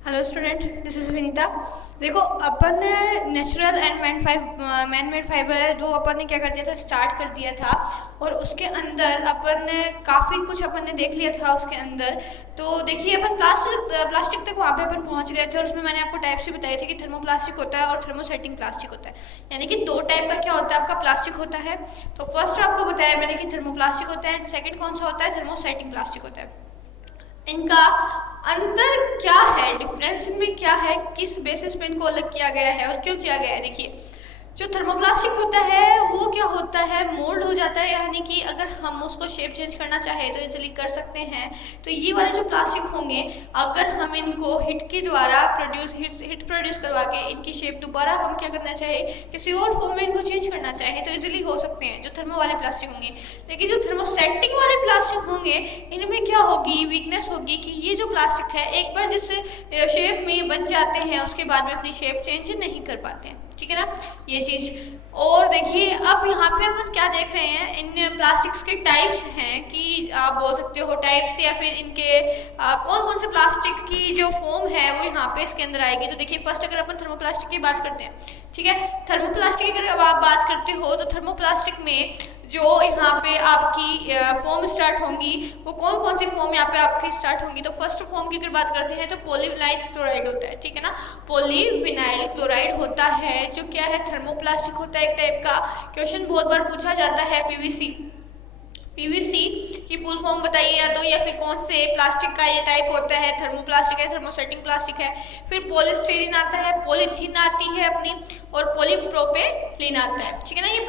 Hello student, this is Vinita. देखो, अपन ने natural and man made fibre है जो अपन ने क्या कर दिया था, स्टार्ट कर दिया था। और उसके अंदर अपन ने काफ़ी कुछ अपन ने देख लिया था उसके अंदर। तो देखिए, अपन प्लास्टिक तक वहाँ पे अपन पहुँच गए थे। और उसमें मैंने आपको टाइप्स भी बताई थी कि थर्मोप्लास्टिक होता है और थर्मोसेटिंग प्लास्टिक होता है। यानी कि दो टाइप का क्या होता है, आपका प्लास्टिक होता है। तो फर्स्ट आपको बताया मैंने कि थर्मोप्लास्टिक होता है, एंड सेकेंड कौन सा होता है, थर्मोसेटिंग प्लास्टिक होता है। इनका अंतर क्या है, डिफरेंस इनमें क्या है, किस बेसिस पे इनको अलग किया गया है और क्यों किया गया है। देखिए, जो थर्मोप्लास्टिक होता है वो क्या होता है, मोल्ड हो जाता है। यानी कि अगर हम उसको शेप चेंज करना चाहें तो इजीली कर सकते हैं। तो ये वाले जो प्लास्टिक होंगे, अगर हम इनको हीट के द्वारा हीट प्रोड्यूस करवा के इनकी शेप दोबारा हम क्या करना चाहें, किसी और फॉर्म में इनको चेंज करना चाहें तो इजीली हो सकते हैं, जो थर्मो वाले प्लास्टिक होंगे। लेकिन जो थर्मोसेटिंग वाले प्लास्टिक होंगे, इनमें क्या होगी, वीकनेस होगी कि ये जो प्लास्टिक है एक बार जिस शेप में बन जाते हैं उसके बाद में अपनी शेप चेंज नहीं कर पाते हैं। ठीक है ना, ये चीज़। और देखिए, अब यहाँ पे अपन क्या देख रहे हैं, इन प्लास्टिक्स के टाइप्स हैं कि आप बोल सकते हो टाइप्स, या फिर इनके कौन कौन से प्लास्टिक की जो फॉर्म है वो यहाँ पे इसके अंदर आएगी। तो देखिए, फर्स्ट अगर अपन थर्मोप्लास्टिक की बात करते हैं, ठीक है, थर्मोप्लास्टिक की अगर आप बात करते हो तो थर्मोप्लास्टिक में जो यहाँ पे आपकी फॉर्म स्टार्ट होंगी, वो कौन कौन सी फॉर्म यहाँ पे आपकी स्टार्ट होंगी। तो फर्स्ट फॉर्म की अगर बात करते हैं तो पॉलीविनाइल क्लोराइड होता है। ठीक है ना, पॉलीविनाइल क्लोराइड होता है, जो क्या है, थर्मोप्लास्टिक होता है एक टाइप का। क्वेश्चन बहुत बार पूछा जाता है, पीवीसी की फुल फॉर्म बताइए या तो, या फिर कौन से प्लास्टिक का ये टाइप होता है, थर्मोप्लास्टिक है, थर्मोसेटिंग प्लास्टिक है। फिर पॉलीस्टीरीन आता है, पॉलीथीन आती है अपनी, और पॉलीप्रोपेलीन आता है। ठीक है ना, ये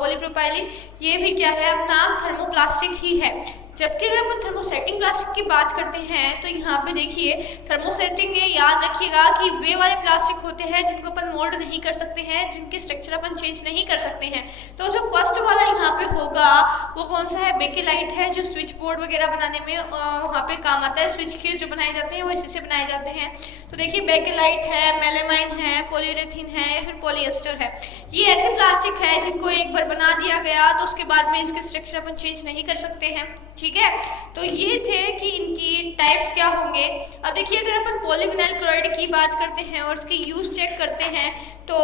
पॉलीप्रोपाइलिन ये भी क्या है, अपना थर्मोप्लास्टिक ही है। जबकि अगर अपन थर्मोसेटिंग प्लास्टिक की बात करते हैं तो यहाँ पे देखिए, थर्मोसेटिंग ये याद रखिएगा कि वे वाले प्लास्टिक होते हैं जिनको अपन मोल्ड नहीं कर सकते हैं, जिनके स्ट्रक्चर अपन चेंज नहीं कर सकते हैं। तो जो फर्स्ट वाला यहाँ पे होगा वो कौन सा है, बेकेलाइट है, जो स्विच बोर्ड वगैरह बनाने में वहाँ पे काम आता है। स्विच के जो बनाए जाते हैं वो इसी से बनाए जाते हैं। तो देखिए, बेकेलाइट है, मेलामाइन है, पॉलीरेथिन है, या फिर पॉलीएस्टर है। ये ऐसे प्लास्टिक है जिनको एक बार बना दिया गया तो उसके बाद में इसके स्ट्रक्चर अपन चेंज नहीं कर सकते हैं। ठीक है, तो ये थे कि इनकी टाइप्स क्या होंगे। अब देखिए, अगर अपन पॉलीविनाइल क्लोराइड की बात करते हैं और उसके यूज चेक करते हैं, तो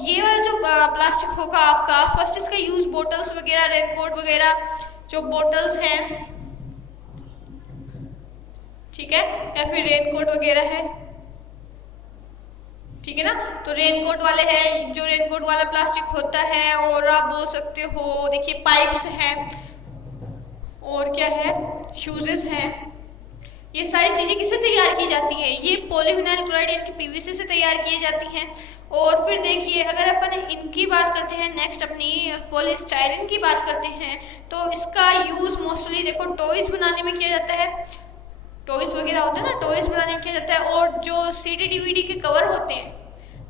ये वाला जो प्लास्टिक होगा आपका, फर्स्ट इसका यूज बोटल्स वगैरह, रेनकोट वगैरह जो बोटल्स हैं, ठीक है, या फिर रेनकोट वगैरह है, ठीक है ना। तो रेनकोट वाले हैं, जो रेनकोट वाला प्लास्टिक होता है। और आप बोल सकते हो, देखिए, पाइप्स हैं, और क्या है, शूजेस हैं। ये सारी चीज़ें किससे तैयार की जाती हैं, ये पॉलीविनाइल क्लोराइड यानी कि पीवीसी से तैयार की जाती हैं। और फिर देखिए, अगर अपन इनकी बात करते हैं, नेक्स्ट अपनी पॉलीस्टाइरिन की बात करते हैं, तो इसका यूज़ मोस्टली देखो टॉयज बनाने में किया जाता है। टॉयज वगैरह होते हैं ना, टॉयज बनाने में किया जाता है। और जो सीडी डीवीडी के कवर होते हैं,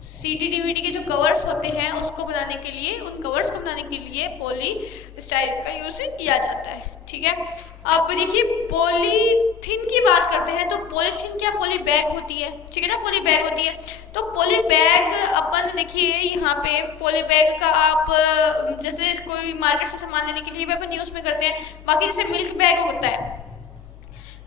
सीडी डीवीडी के जो कवर्स होते हैं उसको बनाने के लिए, उन कवर्स को बनाने के लिए पॉलीस्टाइरिन का यूज किया जाता है। ठीक है, अब देखिए, पॉलीथीन की बात करते हैं। तो पॉलीथीन क्या, पॉली बैग होती है। ठीक है ना, पॉली बैग होती है। तो पॉली बैग अपन देखिए, यहाँ पे पॉली बैग का आप जैसे कोई मार्केट से सामान लेने के लिए भी अपन यूज में करते हैं। बाकी जैसे मिल्क बैग होता है,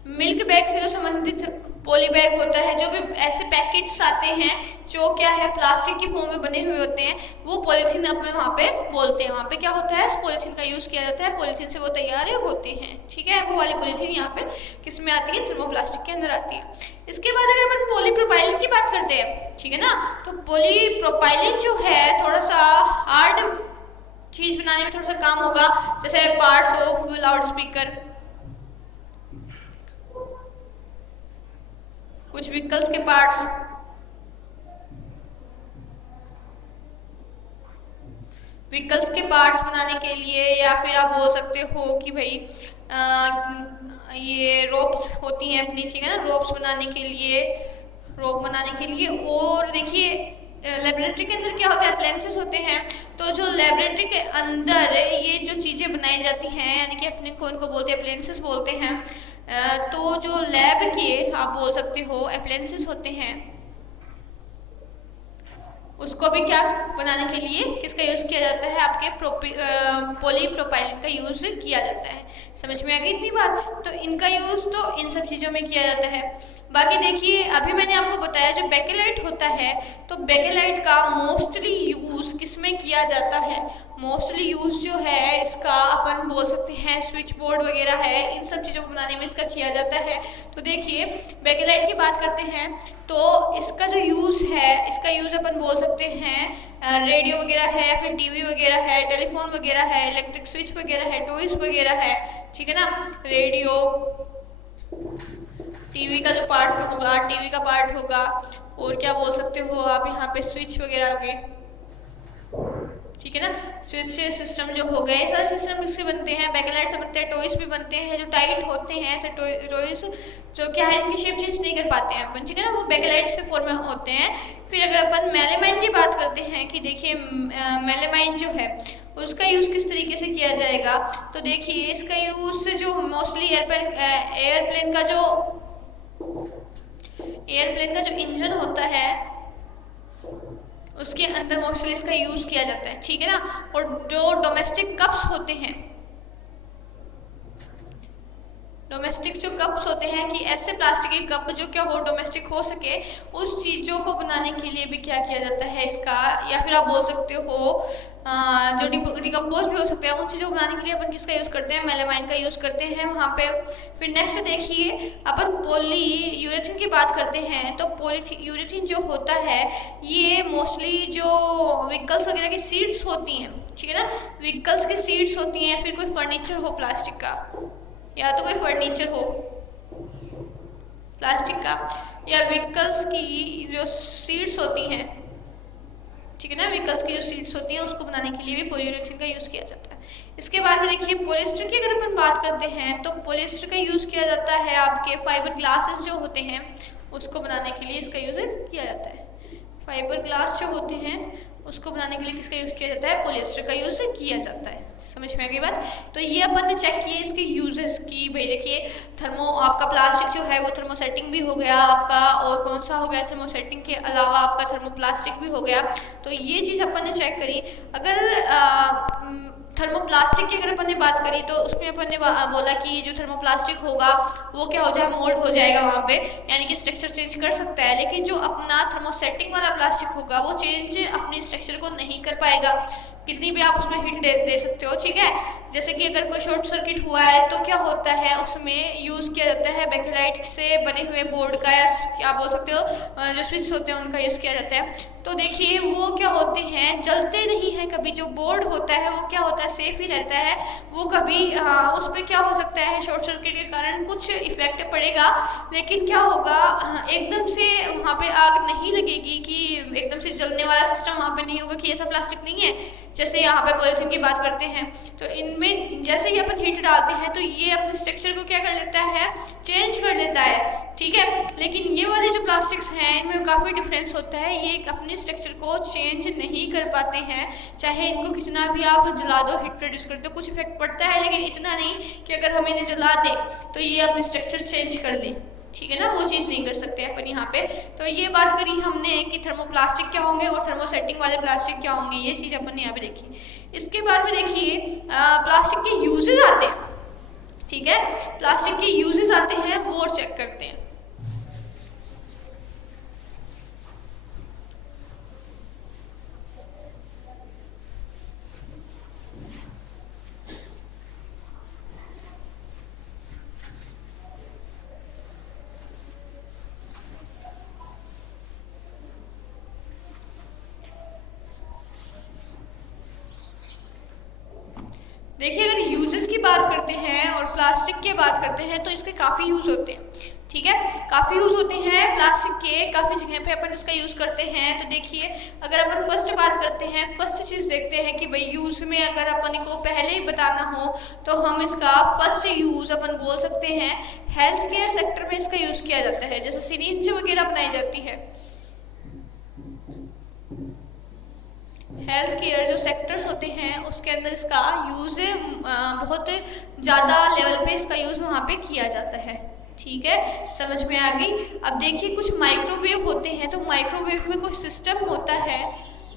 मिल्क बैग से जो संबंधित पॉली बैग होता है, जो भी ऐसे पैकेट्स आते हैं जो क्या है, प्लास्टिक की फॉर्म में बने हुए होते हैं, वो पॉलीथीन अपने वहाँ पे बोलते हैं। वहाँ पे क्या होता है, पॉलीथीन का यूज़ किया जाता है, पॉलीथीन से वो तैयार होते हैं। ठीक है, वो वाली पॉलीथीन यहाँ पे किस में आती है, थर्मोप्लास्टिक के अंदर आती है। इसके बाद अगर अपन पॉलीप्रोपाइलिन की बात करते हैं, ठीक है ना, तो पॉलीप्रोपाइलिन जो है थोड़ा सा हार्ड चीज़ बनाने में थोड़ा सा काम होगा, जैसे पार्ट्स ऑफ लाउड स्पीकर, कुछ व्हीकल्स के पार्ट्स, बनाने के लिए, या फिर आप बोल सकते हो कि भाई ये रोप्स होती हैं अपनी, ठीक है ना, रोप्स बनाने के लिए, रोप बनाने के लिए। और देखिए, लेबोरेटरी के अंदर क्या होता है, अप्लायंसेस होते हैं। तो जो लेबोरेटरी के अंदर ये जो चीज़ें बनाई जाती हैं, यानी कि अपने को उनको बोलते हैं अप्लायंसेस बोलते हैं। तो जो लैब के आप बोल सकते हो अप्लायंसेस होते हैं, उसको भी क्या बनाने के लिए किसका यूज़ किया जाता है, आपके पॉलीप्रोपाइलिन का यूज़ किया जाता है। समझ में आ गई इतनी बात। तो इनका यूज़ तो इन सब चीज़ों में किया जाता है। बाकी देखिए अभी मैंने आपको बताया जो बेकेलाइट होता है, तो बेकेलाइट का मोस्टली यूज़ किस में किया जाता है, मोस्टली यूज़ जो है इसका अपन बोल सकते हैं स्विच बोर्ड वगैरह है, इन सब चीज़ों को बनाने में इसका किया जाता है। तो देखिए बेकेलाइट की बात करते हैं तो इसका जो यूज़ है, इसका यूज़ अपन बोल सकते हैं रेडियो वगैरह है, फिर टीवी वगैरह है, टेलीफोन वगैरह है, इलेक्ट्रिक स्विच वगैरह है, टॉयज वगैरह है, ठीक है ना। रेडियो, टीवी का जो पार्ट होगा, टीवी का पार्ट होगा, और क्या बोल सकते हो आप यहाँ पे स्विच वगैरह हो गए, ठीक है ना। स्विच सिस्टम जो हो गए, सारे सिस्टम किससे बनते हैं, बेकेलाइट से बनते हैं। टॉयज भी बनते हैं जो टाइट होते हैं, ऐसे टॉयज जो क्या है इनकी शेप चेंज नहीं कर पाते हैं अपन, ठीक है ना, वो बेकेलाइट से फॉर्म में होते हैं। फिर अगर अपन मेलामाइन की बात करते हैं कि देखिए मेलामाइन जो है उसका यूज़ किस तरीके से किया जाएगा, तो देखिए इसका यूज़ जो मोस्टली एयरप्लेन का जो इंजन होता है उसके अंदर मोस्टली इसका यूज़ किया जाता है, ठीक है ना। और जो डोमेस्टिक कप्स होते हैं, डोमेस्टिक जो कप्स होते हैं कि ऐसे प्लास्टिक के कप जो क्या हो डोमेस्टिक हो सके, उस चीज़ों को बनाने के लिए भी क्या किया जाता है इसका, या फिर आप बोल सकते हो जो डिकम्पोज भी हो सकते हैं, उन चीज़ों को बनाने के लिए अपन किसका यूज़ करते हैं, मेलामाइन का यूज़ करते हैं वहाँ पे। फिर नेक्स्ट देखिए अपन पॉली यूरेथीन की बात करते हैं, तो यूरेथीन जो होता है ये मोस्टली जो व्हीकल्स वगैरह की सीट्स होती हैं, ठीक है ना, व्हीकल्स की सीट्स होती हैं, फिर कोई फर्नीचर हो प्लास्टिक का, या तो कोई फर्नीचर हो प्लास्टिक का, या व्हीकल्स की जो सीट्स होती हैं, ठीक है ना, व्हीकल्स की जो सीट्स होती हैं उसको बनाने के लिए भी पॉलीयूरेथीन का यूज़ किया जाता है। इसके बाद में देखिए पॉलिएस्टर की अगर अपन बात करते हैं तो पॉलिएस्टर का यूज़ किया जाता है आपके फाइबर ग्लासेस जो होते हैं उसको बनाने के लिए इसका यूज़ किया जाता है। फाइबर ग्लास जो होते हैं उसको बनाने के लिए किसका यूज़ किया जाता है, पॉलिएस्टर का यूज़ किया जाता है। समझ में आ गई बात। तो ये अपन ने चेक किए इसके यूजेस की, भाई देखिए थर्मो आपका प्लास्टिक जो है वो थर्मोसेटिंग भी हो गया आपका, और कौन सा हो गया थर्मोसेटिंग के अलावा आपका थर्मोप्लास्टिक भी हो गया। तो ये चीज़ अपन ने चेक करी। अगर थर्मोप्लास्टिक की अगर अपन ने बात करी तो उसमें अपन ने बोला कि जो थर्मोप्लास्टिक होगा वो क्या हो जाए, मोल्ड हो जाएगा वहाँ पे, यानी कि स्ट्रक्चर चेंज कर सकता है। लेकिन जो अपना थर्मोसेटिक वाला प्लास्टिक होगा वो चेंज अपनी स्ट्रक्चर को नहीं कर पाएगा, कितनी भी आप उसमें हीट दे सकते हो, ठीक है। जैसे कि अगर कोई शॉर्ट सर्किट हुआ है तो क्या होता है उसमें यूज़ किया जाता है बेकेलाइट से बने हुए बोर्ड का, या क्या बोल सकते हो जो स्विच होते हैं उनका यूज़ किया जाता है। तो देखिए वो क्या होते हैं, जलते नहीं हैं कभी। जो बोर्ड होता है वो क्या होता है, सेफ ही रहता है। वो कभी उस पर क्या हो सकता है, शॉर्ट सर्किट के कारण कुछ इफेक्ट पड़ेगा, लेकिन क्या होगा एकदम से वहाँ पे आग नहीं लगेगी, कि एकदम से जलने वाला सिस्टम वहाँ पे नहीं होगा कि ऐसा प्लास्टिक नहीं है। जैसे यहाँ पे पॉलीथीन की बात करते हैं तो इनमें जैसे ही अपन हीट डालते हैं तो ये अपने स्ट्रक्चर को क्या कर लेता है, चेंज कर लेता है, ठीक है। लेकिन ये वाले जो प्लास्टिक्स हैं इनमें काफ़ी डिफरेंस होता है, ये अपने स्ट्रक्चर को चेंज नहीं कर पाते हैं। चाहे इनको कितना भी आप जला दो, हीट प्रोड्यूस कर दो, कुछ इफेक्ट पड़ता है, लेकिन इतना नहीं कि अगर हम इन्हें जला दें तो ये अपने स्ट्रक्चर चेंज कर लें, ठीक है ना, वो चीज़ नहीं कर सकते अपन यहाँ पे। तो ये बात करी हमने कि थर्मोप्लास्टिक क्या होंगे और थर्मोसेटिंग वाले प्लास्टिक क्या होंगे, ये चीज़ अपन ने यहाँ पे देखी। इसके बाद में देखिए प्लास्टिक के यूजेस आते हैं, ठीक है, प्लास्टिक के यूजेस आते हैं वो और चेक करते हैं। देखिए अगर यूजेस की बात करते हैं और प्लास्टिक की बात करते हैं तो इसके काफ़ी यूज़ होते हैं, ठीक है, काफ़ी यूज़ होते हैं प्लास्टिक के, काफ़ी जगह पे अपन इसका यूज़ करते हैं। तो देखिए अगर अपन फर्स्ट बात करते हैं, फर्स्ट चीज़ देखते हैं कि भाई यूज़ में अगर अपन को पहले ही बताना हो तो हम इसका फर्स्ट यूज़ अपन बोल सकते हैं हेल्थ केयर सेक्टर में इसका यूज़ किया जाता है। जैसे सिरिंज वगैरह बनाई जाती है, हेल्थ केयर जो सेक्टर्स होते हैं उसके अंदर इसका यूज़ बहुत ज़्यादा लेवल पे इसका यूज़ वहाँ पे किया जाता है, ठीक है, समझ में आ गई। अब देखिए कुछ माइक्रोवेव होते हैं, तो माइक्रोवेव में कोई सिस्टम होता है,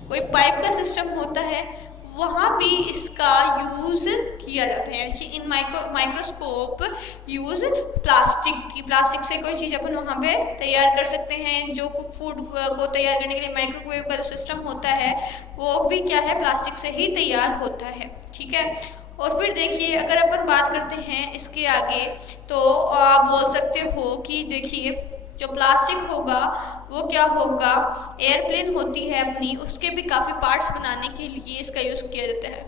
कोई पाइप का सिस्टम होता है, वहाँ भी इसका यूज़ किया जाता है, यानी कि इन माइक्रोस्कोप यूज़ प्लास्टिक से कोई चीज़ अपन वहाँ पे तैयार कर सकते हैं। जो फूड को तैयार करने के लिए माइक्रोवेव का जो सिस्टम होता है वो भी क्या है, प्लास्टिक से ही तैयार होता है, ठीक है। और फिर देखिए अगर अपन बात करते हैं इसके आगे, तो आप बोल सकते हो कि देखिए जो प्लास्टिक होगा वो क्या होगा, एयरप्लेन होती है अपनी, उसके भी काफ़ी पार्ट्स बनाने के लिए इसका यूज़ किया जाता है,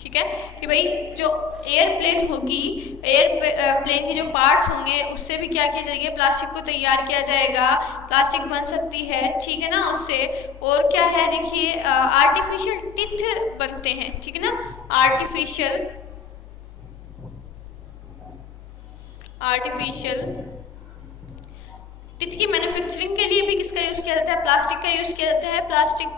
ठीक है। कि भाई जो एयरप्लेन होगी, एयरप्लेन के जो पार्ट्स होंगे उससे भी क्या किया जाएगा, प्लास्टिक को तैयार किया जाएगा, प्लास्टिक बन सकती है, ठीक है ना उससे। और क्या है देखिए, आर्टिफिशियल टिथ बनते हैं, ठीक है ना, आर्टिफिशियल टिथ की मैन्युफैक्चरिंग के लिए भी किसका यूज़ किया जाता है, प्लास्टिक का यूज़ किया जाता है। प्लास्टिक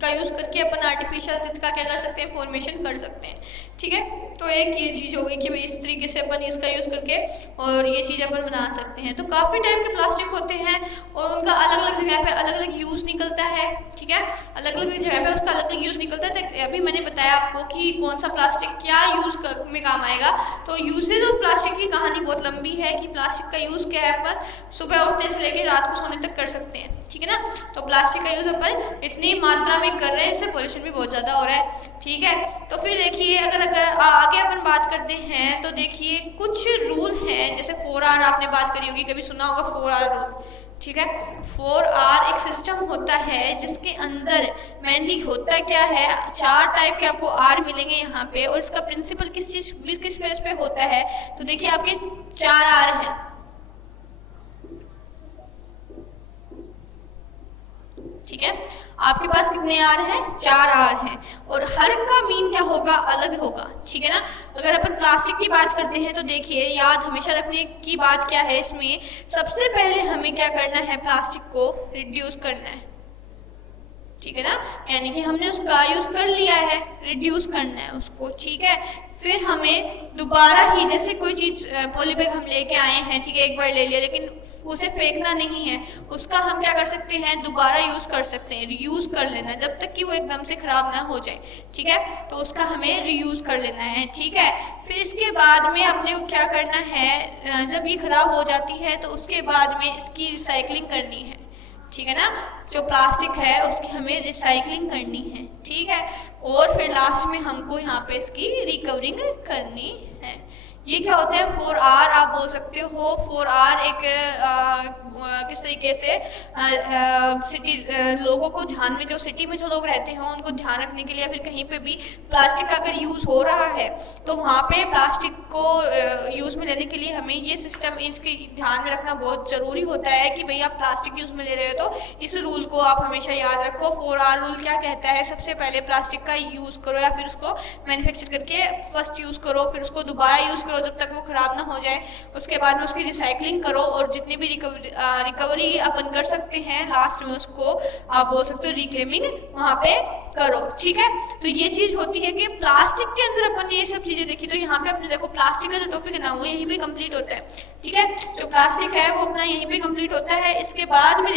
का यूज़ करके अपन आर्टिफिशियल टिथ का क्या कर सकते हैं, फॉर्मेशन कर सकते हैं, ठीक है। तो एक ये चीज़ हो गई कि भाई इस तरीके से अपन इसका यूज़ करके और ये चीज़ अपन बना सकते हैं। तो काफ़ी टाइप के प्लास्टिक होते हैं और उनका अलग अलग जगह पे अलग अलग यूज़ निकलता है, ठीक है, अलग अलग जगह पे उसका अलग अलग यूज़ निकलता है। तो अभी मैंने बताया आपको कि कौन सा प्लास्टिक क्या यूज़ में काम आएगा। तो यूजेज ऑफ प्लास्टिक की कहानी बहुत लंबी है कि प्लास्टिक का यूज़ क्या है, अपन सुबह उठने से लेकर रात को सोने तक कर सकते हैं, ठीक है ना। तो प्लास्टिक का यूज़ अपन इतनी मात्रा में कर रहे हैं, इससे पोल्यूशन भी बहुत ज़्यादा हो रहा है, ठीक है। तो फिर देखिए अगर आगे अपन बात करते हैं तो देखिए कुछ रूल हैं, जैसे 4R आपने बात करी होगी, कभी सुना होगा 4R रूल, ठीक है। 4R एक सिस्टम होता है जिसके अंदर मेनली होता क्या है, 4 टाइप के आपको R मिलेंगे यहाँ पे, और इसका प्रिंसिपल किस बेस पे होता है। तो देखिए आपके 4 R हैं, ठीक है। आपके पास कितने आर हैं, 4 आर हैं, और हर का मीन क्या होगा, अलग होगा, ठीक है ना। अगर अपन प्लास्टिक की बात करते हैं तो देखिए याद हमेशा रखने की बात क्या है, इसमें सबसे पहले हमें क्या करना है, प्लास्टिक को रिड्यूस करना है, ठीक है ना। यानी कि हमने उसका यूज कर लिया है, रिड्यूस करना है उसको, ठीक है। फिर हमें दोबारा ही, जैसे कोई चीज़ पॉली बैग हम लेके आए हैं, ठीक है, एक बार ले लिया, लेकिन उसे फेंकना नहीं है, उसका हम क्या कर सकते हैं, दोबारा यूज़ कर सकते हैं, रीयूज़ कर लेना, जब तक कि वो एकदम से ख़राब ना हो जाए, ठीक है। तो उसका हमें रीयूज़ कर लेना है, ठीक है। फिर इसके बाद में अपने को क्या करना है, जब ये ख़राब हो जाती है तो उसके बाद में इसकी रिसाइकलिंग करनी है, ठीक है ना। जो प्लास्टिक है उसकी हमें रिसाइकलिंग करनी है, ठीक है। और फिर लास्ट में हमको यहाँ पे इसकी रिकवरिंग करनी है। ये क्या होते हैं, 4R आप बोल सकते हो। 4R एक किस तरीके से सिटी लोगों को ध्यान में, जो सिटी में जो लोग रहते हैं उनको ध्यान रखने के लिए, फिर कहीं पे भी प्लास्टिक का अगर यूज़ हो रहा है तो वहाँ पे प्लास्टिक को यूज़ में लेने के लिए हमें ये सिस्टम, इसके ध्यान में रखना बहुत ज़रूरी होता है कि भाई आप प्लास्टिक यूज़ में ले रहे हो तो इस रूल को आप हमेशा याद रखो। 4R रूल क्या कहता है, सबसे पहले प्लास्टिक का यूज़ करो या फिर उसको मैन्युफैक्चर करके फर्स्ट यूज़ करो, फिर उसको दोबारा यूज़ करो जब तक वो ख़राब ना हो जाए, उसके बाद में उसकी रिसाइकलिंग करो, और जितनी भी रिकवरी अपन कर सकते हैं लास्ट में उसको आप बोल सकते हो रिक्लेमिंग वहाँ पे करो, ठीक है। तो ये चीज़ होती है कि प्लास्टिक के अंदर अपन ने ये सब चीज़ें देखी। तो यहाँ पे अपने देखो प्लास्टिक का जो टॉपिक है ना वो यहीं पे कंप्लीट होता है, ठीक है। जो प्लास्टिक है वो अपना यहीं पे कंप्लीट होता है। इसके बाद में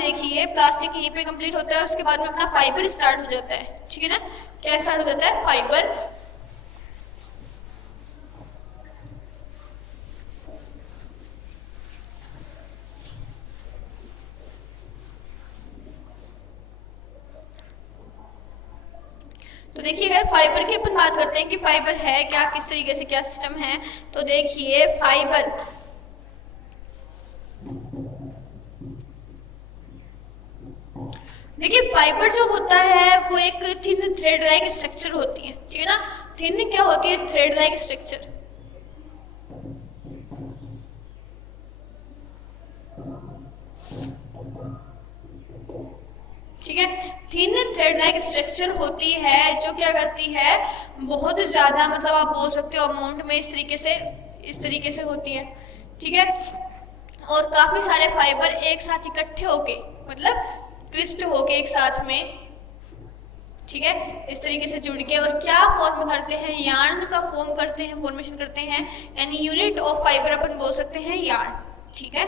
देखिए प्लास्टिक यहीं पे कंप्लीट होता है, उसके बाद में अपना फाइबर स्टार्ट हो जाता है, ठीक है ना। क्या स्टार्ट हो जाता है, फाइबर। तो देखिए अगर फाइबर की अपन बात करते हैं कि फाइबर है क्या, किस तरीके से क्या सिस्टम है, तो देखिए फाइबर जो होता है वो एक थिन थ्रेड लाइक स्ट्रक्चर होती है, ठीक है ना। थिन क्या होती है, थ्रेड लाइक स्ट्रक्चर, ठीक है। थिन थ्रेड लाइक स्ट्रक्चर होती है जो क्या करती है, बहुत ज़्यादा, मतलब आप बोल सकते हो अमाउंट में इस तरीके से होती है, ठीक है। और काफ़ी सारे फाइबर एक साथ इकट्ठे होके, मतलब ट्विस्ट होके एक साथ में ठीक है, इस तरीके से जुड़ के, और क्या फॉर्म करते हैं, यार्न का फॉर्म करते हैं, फॉर्मेशन करते हैं, यानी यूनिट ऑफ फाइबर अपन बोल सकते हैं यार्न। ठीक है,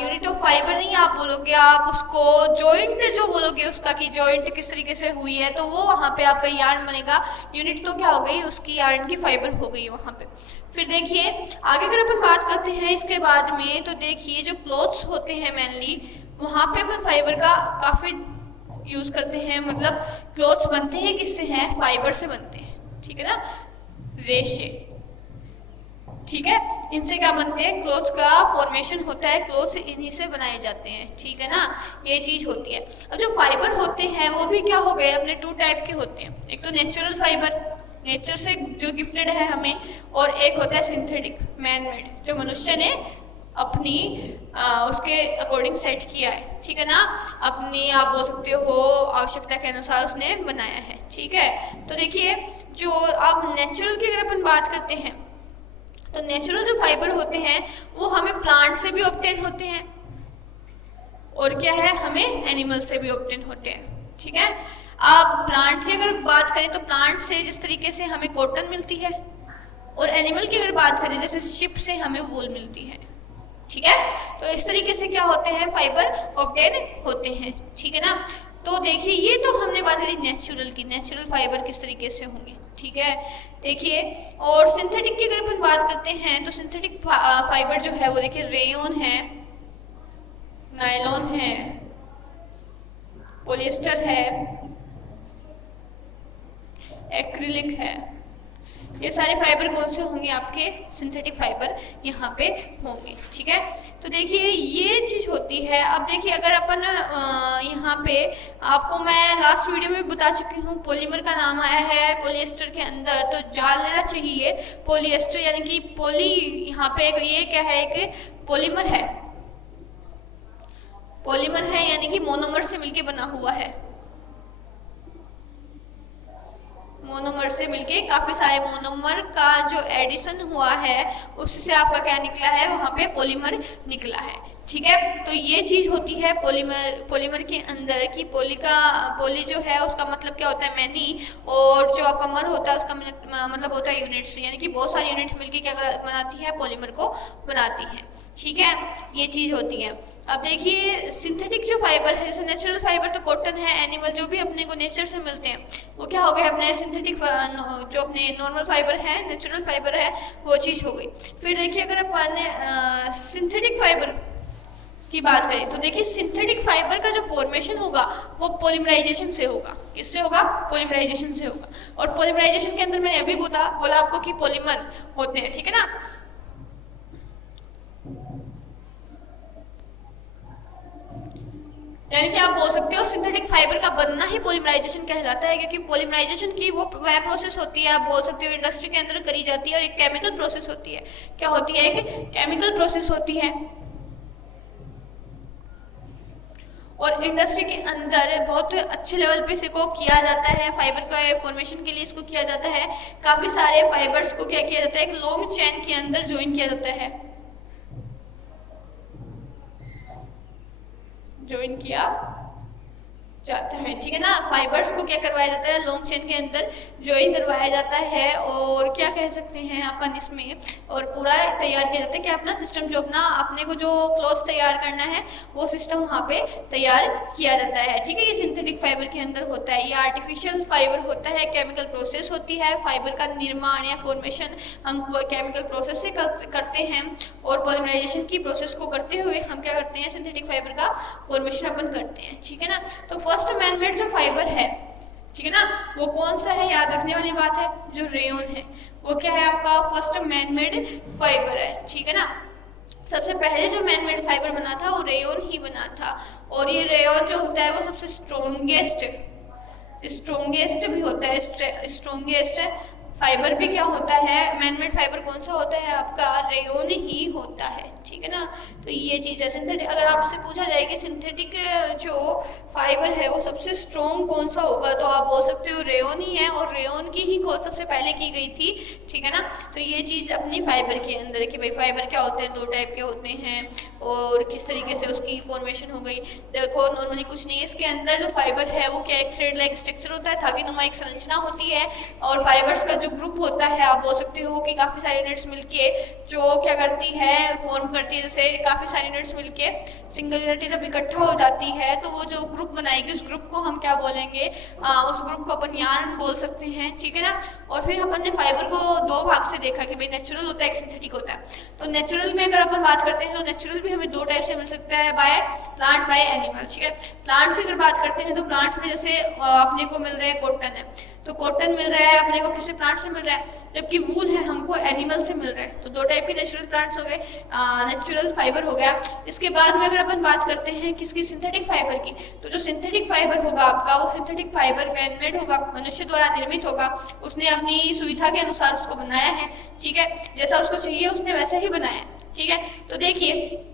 यूनिट ऑफ फाइबर नहीं आप बोलोगे, आप उसको जॉइंट जो बोलोगे उसका, कि जॉइंट किस तरीके से हुई है, तो वो वहाँ पे आपका यार्न बनेगा। यूनिट तो क्या हो गई, उसकी यार्न की फाइबर हो गई वहाँ पे। फिर देखिए आगे अगर अपन बात करते हैं इसके बाद में, तो देखिए जो क्लॉथ्स होते हैं मेनली, वहाँ पे अपन फाइबर का काफ़ी यूज़ करते हैं, मतलब क्लॉथ्स बनते हैं किससे हैं, फाइबर से बनते हैं। ठीक है ना, रेशे, ठीक है, इनसे क्या बनते हैं, क्लोथ्स का फॉर्मेशन होता है, क्लोथ्स इन्हीं से बनाए जाते हैं। ठीक है ना, ये चीज होती है। अब जो फाइबर होते हैं वो भी क्या हो गए, अपने 2 टाइप के होते हैं। एक तो नेचुरल फाइबर, नेचर से जो गिफ्टेड है हमें, और एक होता है सिंथेटिक, मैन मेड, जो मनुष्य ने अपनी उसके अकॉर्डिंग सेट किया है। ठीक है ना, अपनी आप बोल सकते हो आवश्यकता के अनुसार उसने बनाया है। ठीक है, तो देखिए जो आप नेचुरल की अगर अपन बात करते हैं, तो नेचुरल जो फाइबर होते हैं वो हमें प्लांट से भी ऑब्टेन होते हैं, और क्या है, हमें एनिमल से भी ऑब्टेन होते हैं। ठीक है, आप प्लांट की अगर बात करें तो प्लांट से जिस तरीके से हमें कॉटन मिलती है, और एनिमल की अगर बात करें जैसे शिप से हमें वूल मिलती है। ठीक है, तो इस तरीके से क्या होते हैं, फाइबर ऑब्टेन होते हैं। ठीक है ना, तो देखिए ये तो हमने बात करी नेचुरल की, नेचुरल फाइबर किस तरीके से होंगे। ठीक है, देखिए और सिंथेटिक की अगर अपन बात करते हैं, तो सिंथेटिक फाइबर जो है वो देखिए रेयन है, नायलॉन है, पॉलिएस्टर है, एक्रिलिक है, ये सारे फाइबर कौन से होंगे, आपके सिंथेटिक फाइबर यहाँ पे होंगे। ठीक है, तो देखिए ये चीज होती है। अब देखिए अगर अपन यहाँ पे, आपको मैं लास्ट वीडियो में बता चुकी हूँ, पॉलीमर का नाम आया है पॉलिएस्टर के अंदर, तो जान लेना चाहिए पॉलिएस्टर यानी कि पॉली, यहाँ पे ये क्या है, एक पॉलीमर है, पॉलीमर है यानी कि मोनोमर से मिलके बना हुआ है, मोनोमर से मिलके काफी सारे मोनोमर का जो एडिशन हुआ है उससे आपका क्या निकला है, वहां पे पॉलीमर निकला है। ठीक है, तो ये चीज होती है पॉलीमर के अंदर की, पॉली जो है उसका मतलब क्या होता है, मैनी, और जो आपका मर होता है उसका मतलब होता है यूनिट्स, यानी कि बहुत सारी यूनिट मिलके क्या बनाती है, पॉलीमर को बनाती है। ठीक है, ये चीज होती है। अब देखिए सिंथेटिक जो फाइबर है, जैसे नेचुरल फाइबर तो कॉटन है, एनिमल जो भी अपने को नेचर से मिलते हैं वो क्या हो गए, अपने सिंथेटिक जो अपने नॉर्मल फाइबर है, नेचुरल फाइबर है, वो चीज हो गई। फिर देखिए अगर अपन सिंथेटिक फाइबर की बात करें, तो देखिए सिंथेटिक फाइबर का जो फॉर्मेशन होगा वो पॉलीमराइजेशन से होगा। किससे होगा, पॉलीमराइजेशन से होगा। और पॉलीमराइजेशन के अंदर मैंने अभी बोला आपको कि पॉलीमर होते हैं। ठीक है ना, यानी कि आप बोल सकते हो सिंथेटिक फाइबर का बनना ही पॉलीमराइजेशन कहलाता है, क्योंकि पॉलीमराइजेशन की वो वह प्रोसेस होती है, आप बोल सकते हो इंडस्ट्री के अंदर करी जाती है, और एक केमिकल प्रोसेस होती है। क्या होती है, एक केमिकल प्रोसेस होती है, और इंडस्ट्री के अंदर बहुत अच्छे लेवल पे इसको किया जाता है, फाइबर का फॉर्मेशन के लिए इसको किया जाता है। काफी सारे फाइबर्स को क्या किया जाता है, एक लॉन्ग चेन के अंदर ज्वाइन किया जाता है, ज्वाइन किया जाता है। ठीक है ना, फाइबर्स को क्या करवाया जाता है, लॉन्ग चेन के अंदर ज्वाइन करवाया जाता है, और क्या कह सकते हैं अपन इसमें, और पूरा तैयार किया जाता है कि अपना सिस्टम जो अपने को जो क्लॉथ तैयार करना है वो सिस्टम वहाँ पे तैयार किया जाता है। ठीक है, ये सिंथेटिक फाइबर के अंदर होता है। ये आर्टिफिशियल फाइबर होता है, केमिकल प्रोसेस होती है, फाइबर का निर्माण या फॉर्मेशन हम केमिकल प्रोसेस से करते हैं, और पॉलीमराइजेशन की प्रोसेस को करते हुए हम क्या करते हैं, सिंथेटिक फाइबर का फॉर्मेशन अपन करते हैं। ठीक है ना, तो फर्स्ट मैनमेड जो फाइबर है, ठीक है ना, वो कौन सा है, याद रखने वाली बात है, जो रेयन है वो क्या है, आपका फर्स्ट मैनमेड फाइबर है। ठीक है ना, सबसे पहले जो मैनमेड फाइबर बना था वो रेयन ही बना था, और ये रेयन जो होता है वो सबसे स्ट्रोंगेस्ट भी होता है। स्ट्रोंगेस्ट फाइबर भी क्या होता है, मैनमेड फाइबर कौन सा होता है, आपका रेयन ही होता है। ठीक है ना, तो ये चीज़ है। सिंथेटिक अगर आपसे पूछा जाए कि सिंथेटिक जो फाइबर है वो सबसे स्ट्रॉन्ग कौन सा होगा, तो आप बोल सकते हो रेयन ही है, और रेयन की ही खोज सबसे पहले की गई थी। ठीक है ना, तो ये चीज़ अपनी फाइबर के अंदर कि भाई फाइबर क्या होते हैं, 2 टाइप के होते हैं, और किस तरीके से उसकी फॉर्मेशन हो गई। देखो नॉर्मली कुछ नहीं है, इसके अंदर जो फाइबर है वो क्या एक थ्रेड लाइक स्ट्रक्चर होता है, धागे नुमा एक संरचना होती है, और फाइबर्स का जो ग्रुप होता है आप बोल सकते हो कि काफ़ी सारी यूनिट्स मिलके जो क्या करती है फॉर्म करती है, जैसे काफ़ी सारी यूनिट्स मिलके सिंगल यूनिट जब इकट्ठा हो जाती है तो वो जो ग्रुप बनाएगी उस ग्रुप को हम क्या बोलेंगे, उस ग्रुप को अपन यार्न बोल सकते हैं, ठीक है ना। और फिर अपन ने फाइबर को दो भाग से देखा कि भाई नेचुरल होता है एक सिंथेटिक होता है। तो नेचुरल में अगर अपन बात करते हैं तो नेचुरल भी हमें दो टाइप से मिल सकता है, बाय प्लांट बाय एनिमल, ठीक है। प्लांट से अगर बात करते हैं तो प्लांट्स में जैसे अपने को मिल रहा है कॉटन है, तो कॉटन मिल रहा है अपने को किसी प्लांट से मिल रहा है, जबकि वूल है हमको एनिमल से मिल रहा है। तो दो टाइप के नेचुरल प्लांट्स हो गए, नेचुरल फाइबर हो गया। इसके बाद में अगर अपन बात करते हैं किसकी, सिंथेटिक फाइबर की, तो जो सिंथेटिक फाइबर होगा आपका वो सिंथेटिक फाइबर मैनमेड होगा, मनुष्य द्वारा निर्मित होगा, उसने अपनी सुविधा के अनुसार उसको बनाया है, ठीक है, जैसा उसको चाहिए उसने वैसा ही बनाया है, ठीक है। तो देखिए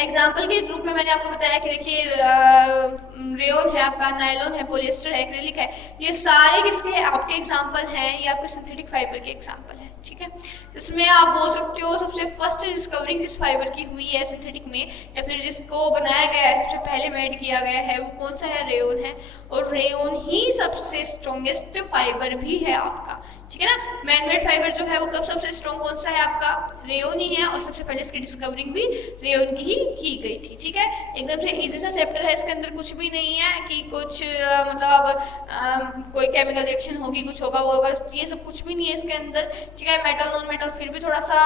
एग्जाम्पल के रूप में मैंने आपको बताया कि देखिए रेयन है आपका, नायलॉन है, पॉलिएस्टर है, एक्रिलिक है, ये सारे किसके आपके एग्जाम्पल हैं, ये आपके सिंथेटिक फाइबर के एग्जाम्पल हैं, ठीक है। जिसमें आप बोल सकते हो सबसे फर्स्ट डिस्कवरिंग जिस फाइबर की हुई है सिंथेटिक में, या फिर जिसको बनाया गया है सबसे पहले मेड किया गया है, वो कौन सा है, रेयन है। और रेयन ही सबसे स्ट्रॉन्गेस्ट फाइबर भी है आपका, ठीक है ना। मैनमेड फाइबर जो है वो कब सबसे स्ट्रॉन्ग कौन सा है आपका, रेयन ही है, और सबसे पहले इसकी डिस्कवरिंग भी रेयन की ही की गई थी, ठीक है। एकदम से इजी सा चैप्टर है, इसके अंदर कुछ भी नहीं है कि कुछ मतलब कोई केमिकल रिएक्शन होगी, कुछ होगा वो होगा, ये सब कुछ भी नहीं है इसके अंदर, ठीक है। मेटल नॉन मेटल फिर भी थोड़ा सा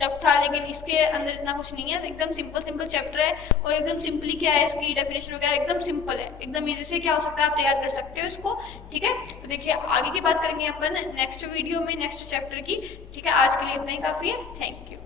टफ था, लेकिन इसके अंदर इतना कुछ नहीं है, एकदम सिंपल चैप्टर है, और एकदम सिंपली क्या है इसकी डेफिनेशन वगैरह एकदम सिंपल है, एकदम इजी से क्या हो सकता है आप तैयार कर सकते हो इसको, ठीक है। तो देखिए आगे की बात करेंगे अपन नेक्स्ट वीडियो में नेक्स्ट चैप्टर की, ठीक है। आज के लिए इतना ही काफ़ी है, थैंक यू।